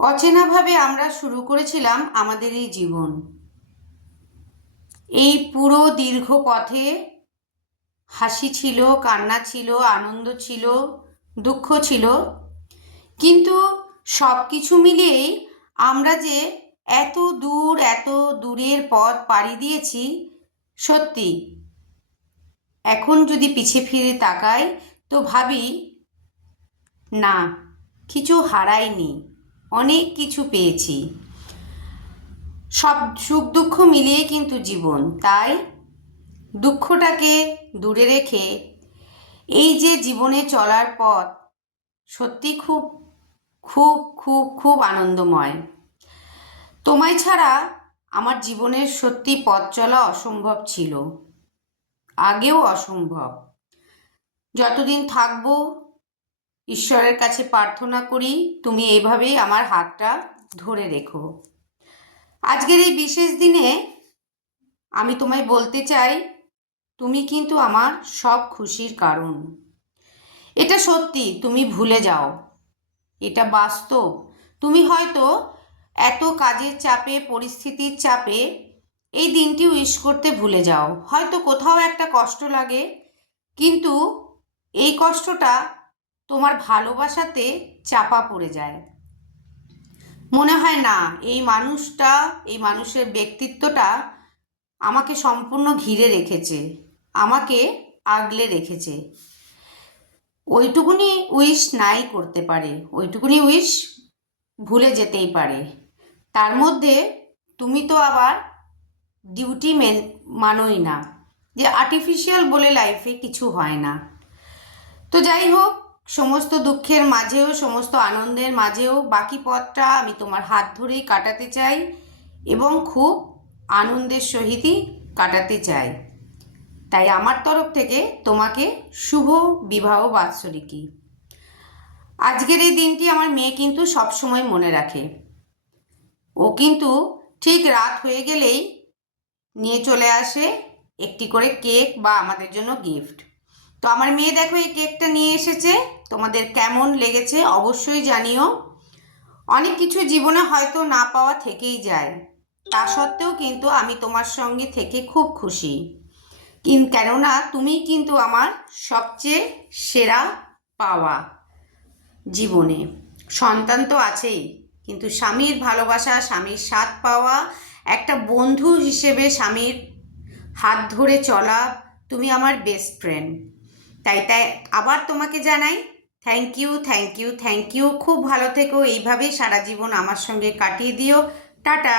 অচেনাভাবে আমরা শুরু করেছিলাম আমাদের এই জীবন। এই পুরো দীর্ঘ পথে হাসি ছিল, কান্না ছিল, আনন্দ ছিল, দুঃখ ছিল, কিন্তু সব কিছু মিলিয়েই আমরা যে এত দূরের পথ পাড়ি দিয়েছি, সত্যি এখন যদি পিছে ফিরে তাকাই তো ভাবি না, কিছু হারাইনি, অনেক কিছু পেয়েছি। সব সুখ দুঃখ মিলিয়ে কিন্তু জীবন, তাই দুঃখটাকে দূরে রেখে এই যে জীবনে চলার পথ সত্যি খুব খুব খুব খুব আনন্দময়। তোমায় ছাড়া আমার জীবনের সত্যি পথ চলা অসম্ভব ছিল, আগেও অসম্ভব। যতদিন থাকবো ঈশ্বরের কাছে প্রার্থনা করি তুমি এইভাবেই আমার হাতটা ধরে রেখো। আজকের এই বিশেষ দিনে আমি তোমায় বলতে চাই, তুমি কিন্তু আমার সব খুশির কারণ। এটা সত্যি, তুমি ভুলে যাও, এটা বাস্তব। তুমি হয়তো এত কাজের চাপে, পরিস্থিতির চাপে এই দিনটি উইশ করতে ভুলে যাও, হয়তো কোথাও একটা কষ্ট লাগে, কিন্তু এই কষ্টটা তোমার ভালোবাসাতে চাপা পড়ে যায়। মনে হয় না এই মানুষটা, এই মানুষের ব্যক্তিত্বটা আমাকে সম্পূর্ণ ঘিরে রেখেছে, আমাকে আগলে রেখেছে। ওইটুকুনি উইশ নাই করতে পারে, ওইটুকুনি উইশ ভুলে যেতেই পারে। তার মধ্যে তুমি তো আবার ডিউটি মানোই না, যে আর্টিফিশিয়াল বলে লাইফে কিছু হয় না। তো যাই হোক, সমস্ত দুঃখের মাঝেও, সমস্ত আনন্দের মাঝেও বাকি পথটা আমি তোমার হাত ধরেই কাটাতে চাই এবং খুব আনন্দের সহিতই কাটাতে চাই। তাই আমার তরফ থেকে তোমাকে শুভ বিবাহ বাৎসরিকী। আজকের এই দিনটি আমার মেয়ে কিন্তু সবসময় মনে রাখে। ও কিন্তু ঠিক রাত হয়ে গেলেই নিয়ে চলে আসে একটি করে কেক বা আমাদের জন্য গিফট। তো আমার মেয়ে দেখো এই কেকটা নিয়ে এসেছে, তোমাদের কেমন লেগেছে অবশ্যই জানিও। অনেক কিছু জীবনে হয়তো না পাওয়া থেকেই যায়, তা সত্ত্বেও কিন্তু আমি তোমার সঙ্গে থেকে খুব খুশি, কেননা তুমি কিন্তু আমার সবচেয়ে সেরা পাওয়া জীবনে। সন্তান তো আছেই, কিন্তু স্বামীর ভালোবাসা, স্বামীর সাথ পাওয়া, একটা বন্ধু হিসেবে স্বামীর হাত ধরে চলা, তুমি আমার বেস্ট ফ্রেন্ড। তাই আবার তোমাকে জানাই thank you, thank you, thank you. খুব ভালো থেকো, এইভাবেই সারা জীবন আমার সঙ্গে কাটিয়ে দিও। টাটা।